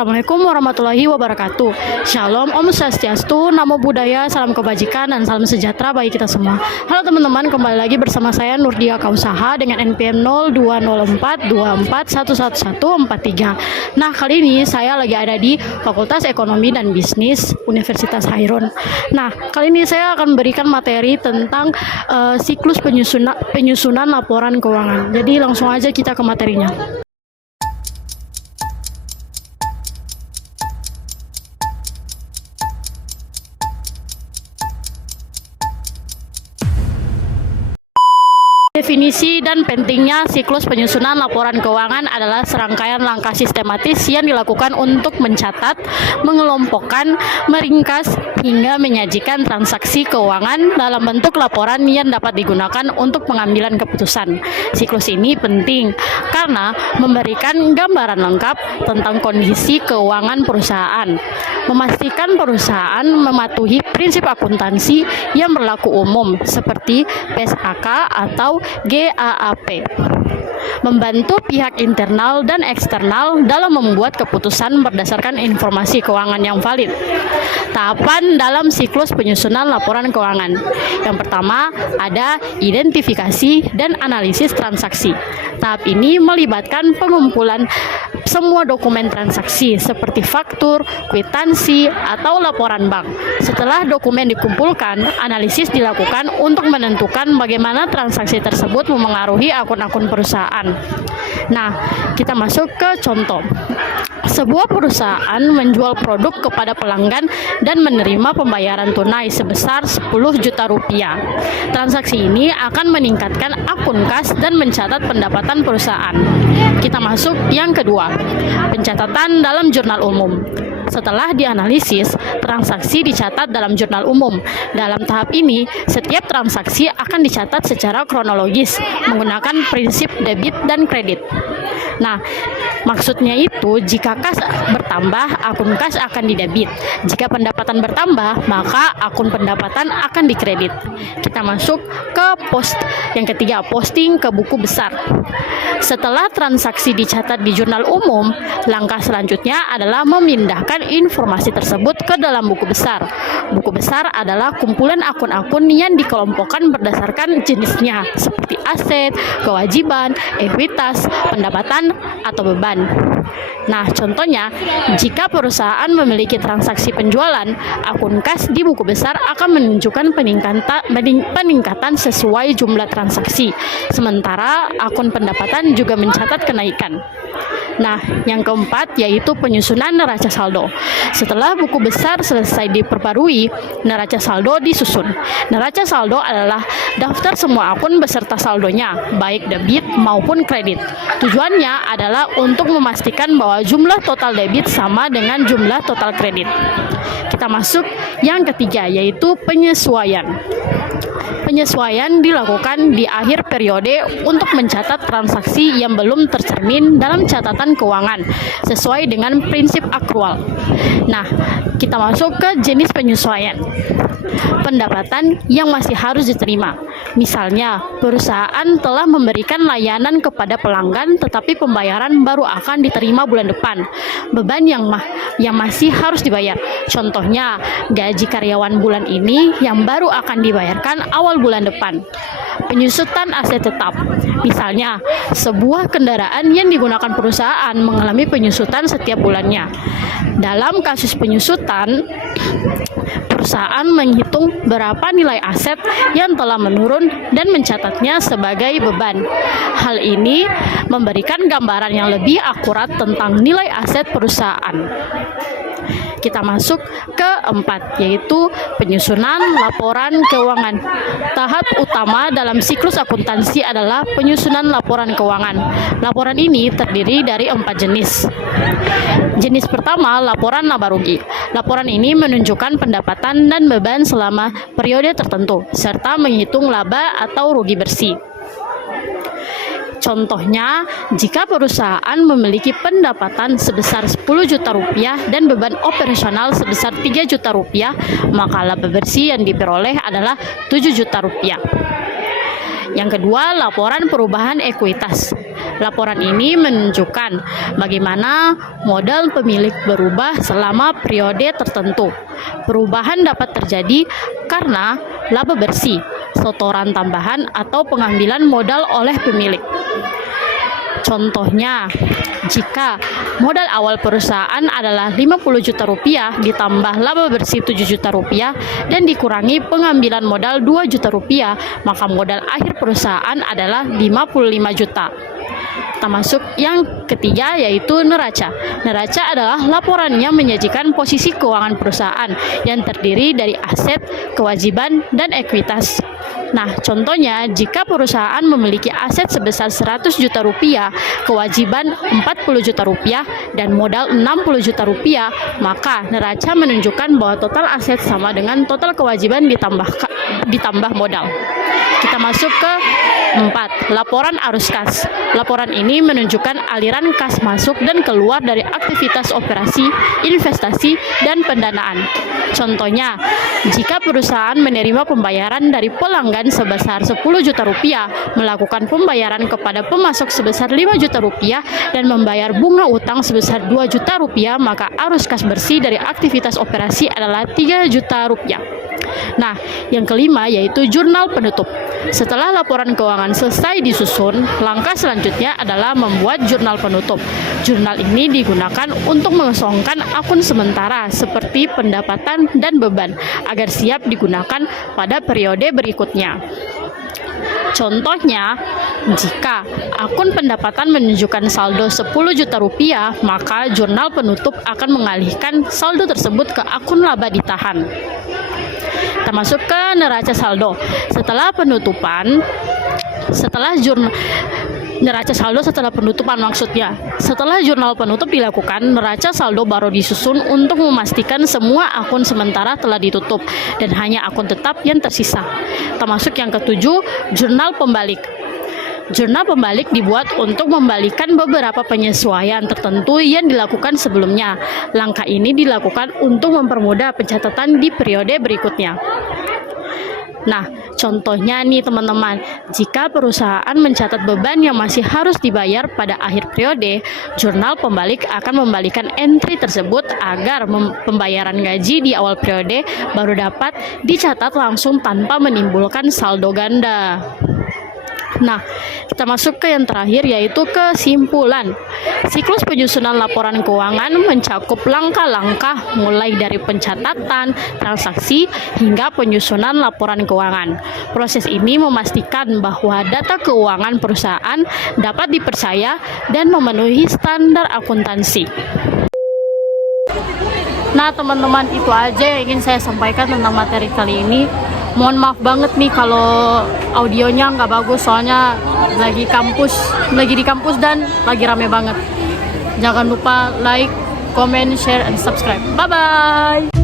Assalamualaikum warahmatullahi wabarakatuh. Shalom, Om Swastiastu, Namo Buddhaya, salam kebajikan dan salam sejahtera bagi kita semua. Halo teman-teman, kembali lagi bersama saya Nurdia Kausaha dengan NPM 020424111143. Nah, kali ini saya lagi ada di Fakultas Ekonomi dan Bisnis Universitas Hairun. Nah, kali ini saya akan memberikan materi tentang siklus penyusunan laporan keuangan. Jadi langsung aja kita ke materinya. Definisi dan pentingnya siklus penyusunan laporan keuangan adalah serangkaian langkah sistematis yang dilakukan untuk mencatat, mengelompokkan, meringkas, hingga menyajikan transaksi keuangan dalam bentuk laporan yang dapat digunakan untuk pengambilan keputusan. Siklus ini penting karena memberikan gambaran lengkap tentang kondisi keuangan perusahaan, memastikan perusahaan mematuhi prinsip akuntansi yang berlaku umum seperti PSAK atau GAAP, membantu pihak internal dan eksternal dalam membuat keputusan berdasarkan informasi keuangan yang valid. Tahapan dalam siklus penyusunan laporan keuangan. Yang pertama, ada identifikasi dan analisis transaksi. Tahap ini melibatkan pengumpulan semua dokumen transaksi seperti faktur, kwitansi, atau laporan bank. Setelah dokumen dikumpulkan, analisis dilakukan untuk menentukan bagaimana transaksi tersebut memengaruhi akun-akun perusahaan. Nah, kita masuk ke contoh. Sebuah perusahaan menjual produk kepada pelanggan dan menerima pembayaran tunai sebesar 10 juta rupiah. Transaksi ini akan meningkatkan akun kas dan mencatat pendapatan perusahaan. Kita masuk yang kedua, pencatatan dalam jurnal umum. Setelah dianalisis, transaksi dicatat dalam jurnal umum. Dalam tahap ini, setiap transaksi akan dicatat secara kronologis menggunakan prinsip debit dan kredit. Nah, maksudnya itu jika kas bertambah, akun kas akan didebit. Jika pendapatan bertambah, maka akun pendapatan akan dikredit. Kita masuk ke yang ketiga, posting ke buku besar. Setelah transaksi dicatat di jurnal umum, langkah selanjutnya adalah memindahkan informasi tersebut ke dalam buku besar. Buku besar adalah kumpulan akun-akun yang dikelompokkan berdasarkan jenisnya, seperti aset, kewajiban, ekuitas, pendapatan, atau beban. Nah, contohnya, jika perusahaan memiliki transaksi penjualan, akun kas di buku besar akan menunjukkan peningkatan sesuai jumlah transaksi, sementara akun pendapatan juga mencatat kenaikan. Nah, yang keempat yaitu penyusunan neraca saldo. Setelah buku besar selesai diperbarui, neraca saldo disusun. Neraca saldo adalah daftar semua akun beserta saldonya, baik debit maupun kredit. Tujuannya adalah untuk memastikan bahwa jumlah total debit sama dengan jumlah total kredit. Kita masuk yang ketiga yaitu penyesuaian. Penyesuaian dilakukan di akhir periode untuk mencatat transaksi yang belum tercermin dalam catatan keuangan sesuai dengan prinsip akrual. Nah, kita masuk ke jenis penyesuaian. Pendapatan yang masih harus diterima. Misalnya, perusahaan telah memberikan layanan kepada pelanggan tetapi pembayaran baru akan diterima bulan depan. Beban yang masih harus dibayar. Contohnya, gaji karyawan bulan ini yang baru akan dibayarkan awal bulan depan. Penyusutan aset tetap. Misalnya, sebuah kendaraan yang digunakan perusahaan mengalami penyusutan setiap bulannya. Dalam kasus penyusutan, perusahaan menghitung berapa nilai aset yang telah menurun dan mencatatnya sebagai beban. Hal ini memberikan gambaran yang lebih akurat tentang nilai aset perusahaan. Kita masuk ke 4, yaitu penyusunan laporan keuangan. Tahap utama dalam siklus akuntansi adalah penyusunan laporan keuangan. Laporan ini terdiri dari 4 jenis. Jenis pertama, laporan laba rugi. Laporan ini menunjukkan pendapatan dan beban selama periode tertentu, serta menghitung laba atau rugi bersih. Contohnya, jika perusahaan memiliki pendapatan sebesar 10 juta rupiah dan beban operasional sebesar 3 juta rupiah, maka laba bersih yang diperoleh adalah 7 juta rupiah. Yang kedua, laporan perubahan ekuitas. Laporan ini menunjukkan bagaimana modal pemilik berubah selama periode tertentu. Perubahan dapat terjadi karena laba bersih, setoran tambahan, atau pengambilan modal oleh pemilik. Contohnya, jika modal awal perusahaan adalah 50 juta rupiah ditambah laba bersih 7 juta rupiah dan dikurangi pengambilan modal 2 juta rupiah, maka modal akhir perusahaan adalah 55 juta. Kita masuk yang ketiga, yaitu neraca. Neraca adalah laporan yang menyajikan posisi keuangan perusahaan yang terdiri dari aset, kewajiban, dan ekuitas. Nah, contohnya jika perusahaan memiliki aset sebesar 100 juta rupiah, kewajiban 40 juta rupiah, dan modal 60 juta rupiah, maka neraca menunjukkan bahwa total aset sama dengan total kewajiban ditambah modal. Kita masuk ke 4. Laporan arus kas. Laporan ini menunjukkan aliran kas masuk dan keluar dari aktivitas operasi, investasi, dan pendanaan. Contohnya, jika perusahaan menerima pembayaran dari pelanggan sebesar 10 juta rupiah, melakukan pembayaran kepada pemasok sebesar 5 juta rupiah, dan membayar bunga utang sebesar 2 juta rupiah, maka arus kas bersih dari aktivitas operasi adalah 3 juta rupiah. Nah, yang kelima yaitu jurnal penutup. Setelah laporan keuangan selesai disusun, langkah selanjutnya adalah membuat jurnal penutup. Jurnal ini digunakan untuk mengosongkan akun sementara seperti pendapatan dan beban agar siap digunakan pada periode berikutnya. Contohnya, jika akun pendapatan menunjukkan saldo 10 juta rupiah, maka jurnal penutup akan mengalihkan saldo tersebut ke akun laba ditahan. Kita masuk ke neraca saldo. Setelah penutupan jurnal penutup dilakukan, neraca saldo baru disusun untuk memastikan semua akun sementara telah ditutup dan hanya akun tetap yang tersisa. Kita masuk yang ketujuh, jurnal pembalik. Jurnal pembalik dibuat untuk membalikan beberapa penyesuaian tertentu yang dilakukan sebelumnya. Langkah ini dilakukan untuk mempermudah pencatatan di periode berikutnya. Nah, contohnya nih teman-teman, jika perusahaan mencatat beban yang masih harus dibayar pada akhir periode, jurnal pembalik akan membalikan entry tersebut agar pembayaran gaji di awal periode baru dapat dicatat langsung tanpa menimbulkan saldo ganda. Nah, kita masuk ke yang terakhir yaitu kesimpulan. Siklus penyusunan laporan keuangan mencakup langkah-langkah mulai dari pencatatan, transaksi, hingga penyusunan laporan keuangan. Proses ini memastikan bahwa data keuangan perusahaan dapat dipercaya dan memenuhi standar akuntansi. Nah teman-teman, itu aja yang ingin saya sampaikan tentang materi kali ini. Mohon maaf banget nih kalau audionya nggak bagus, soalnya lagi di kampus dan lagi rame banget. Jangan lupa like, comment, share, and subscribe. Bye-bye!